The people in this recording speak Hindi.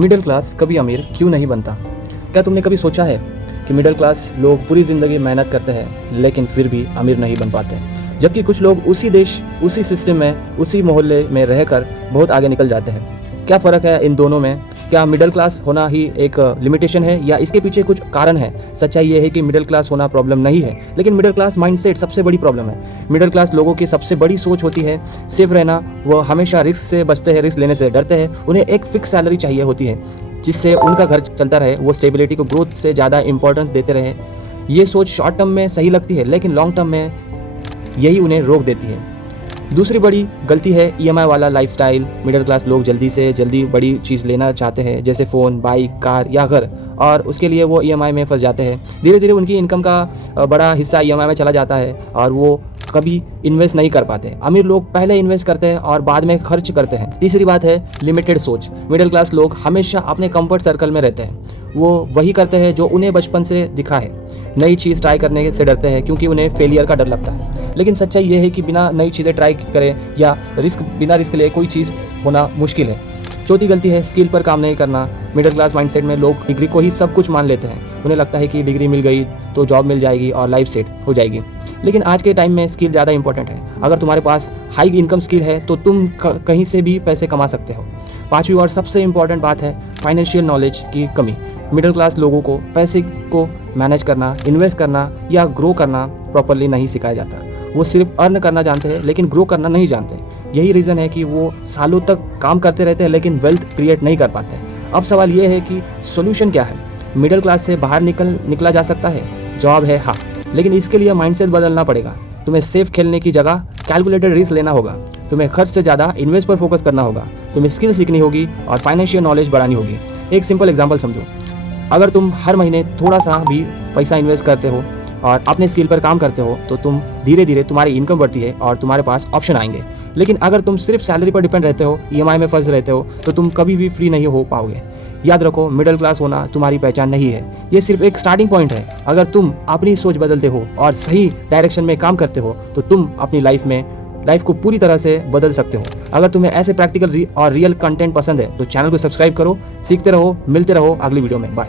मिडिल क्लास कभी अमीर क्यों नहीं बनता? क्या तुमने कभी सोचा है कि मिडिल क्लास लोग पूरी ज़िंदगी मेहनत करते हैं लेकिन फिर भी अमीर नहीं बन पाते, जबकि कुछ लोग उसी देश, उसी सिस्टम में, उसी मोहल्ले में रहकर बहुत आगे निकल जाते हैं? क्या फ़र्क है इन दोनों में? क्या मिडिल क्लास होना ही एक लिमिटेशन है या इसके पीछे कुछ कारण है? सच्चाई ये है कि मिडिल क्लास होना प्रॉब्लम नहीं है, लेकिन मिडिल क्लास माइंडसेट सबसे बड़ी प्रॉब्लम है। मिडिल क्लास लोगों की सबसे बड़ी सोच होती है सेफ रहना। वो हमेशा रिस्क से बचते हैं, रिस्क लेने से डरते हैं। उन्हें एक फिक्स सैलरी चाहिए होती है जिससे उनका घर चलता रहे। वो स्टेबिलिटी को ग्रोथ से ज़्यादा इंपॉर्टेंस देते रहे। ये सोच शॉर्ट टर्म में सही लगती है लेकिन लॉन्ग टर्म में यही उन्हें रोक देती है। दूसरी बड़ी गलती है ईएमआई वाला लाइफस्टाइल। मिडिल क्लास लोग जल्दी से जल्दी बड़ी चीज़ लेना चाहते हैं, जैसे फ़ोन, बाइक, कार या घर, और उसके लिए वो ईएमआई में फंस जाते हैं। धीरे धीरे उनकी इनकम का बड़ा हिस्सा ईएमआई में चला जाता है और वो कभी इन्वेस्ट नहीं कर पाते। अमीर लोग पहले इन्वेस्ट करते हैं और बाद में खर्च करते हैं। तीसरी बात है लिमिटेड सोच। मिडिल क्लास लोग हमेशा अपने कंफर्ट सर्कल में रहते हैं। वो वही करते हैं जो उन्हें बचपन से दिखा है। नई चीज़ ट्राई करने से डरते हैं क्योंकि उन्हें फेलियर का डर लगता है। लेकिन सच्चाई ये है कि बिना नई चीज़ें ट्राई करें या बिना रिस्क लिए कोई चीज़ होना मुश्किल है। चौथी गलती है स्किल पर काम नहीं करना। मिडिल क्लास माइंडसेट में लोग डिग्री को ही सब कुछ मान लेते हैं। उन्हें लगता है कि डिग्री मिल गई तो जॉब मिल जाएगी और लाइफ सेट हो जाएगी। लेकिन आज के टाइम में स्किल ज़्यादा इंपॉर्टेंट है। अगर तुम्हारे पास हाई इनकम स्किल है तो तुम कहीं से भी पैसे कमा सकते हो। पांचवी और सबसे इम्पॉर्टेंट बात है फाइनेंशियल नॉलेज की कमी। मिडिल क्लास लोगों को पैसे को मैनेज करना, इन्वेस्ट करना या ग्रो करना प्रॉपरली नहीं सिखाया जाता। वो सिर्फ अर्न करना जानते हैं लेकिन ग्रो करना नहीं जानते। यही रीज़न है कि वो सालों तक काम करते रहते हैं लेकिन वेल्थ क्रिएट नहीं कर पाते। अब सवाल ये है कि सोल्यूशन क्या है? मिडिल क्लास से बाहर निकला जा सकता है? जवाब है हाँ, लेकिन इसके लिए माइंडसेट बदलना पड़ेगा। तुम्हें सेफ खेलने की जगह कैलकुलेटेड रिस्क लेना होगा। तुम्हें खर्च से ज़्यादा इन्वेस्ट पर फोकस करना होगा। तुम्हें स्किल सीखनी होगी और फाइनेंशियल नॉलेज बढ़ानी होगी। एक सिंपल एग्जांपल समझो। अगर तुम हर महीने थोड़ा सा भी पैसा इन्वेस्ट करते हो और अपने स्किल पर काम करते हो तो तुम धीरे धीरे तुम्हारी इनकम बढ़ती है और तुम्हारे पास ऑप्शन आएंगे। लेकिन अगर तुम सिर्फ सैलरी पर डिपेंड रहते हो, ईएमआई में फंस रहते हो, तो तुम कभी भी फ्री नहीं हो पाओगे। याद रखो, मिडिल क्लास होना तुम्हारी पहचान नहीं है, ये सिर्फ एक स्टार्टिंग पॉइंट है। अगर तुम अपनी सोच बदलते हो और सही डायरेक्शन में काम करते हो तो तुम अपनी लाइफ को पूरी तरह से बदल सकते हो। अगर तुम्हें ऐसे प्रैक्टिकल और रियल कंटेंट पसंद है तो चैनल को सब्सक्राइब करो। सीखते रहो, मिलते रहो अगली वीडियो में। बाय।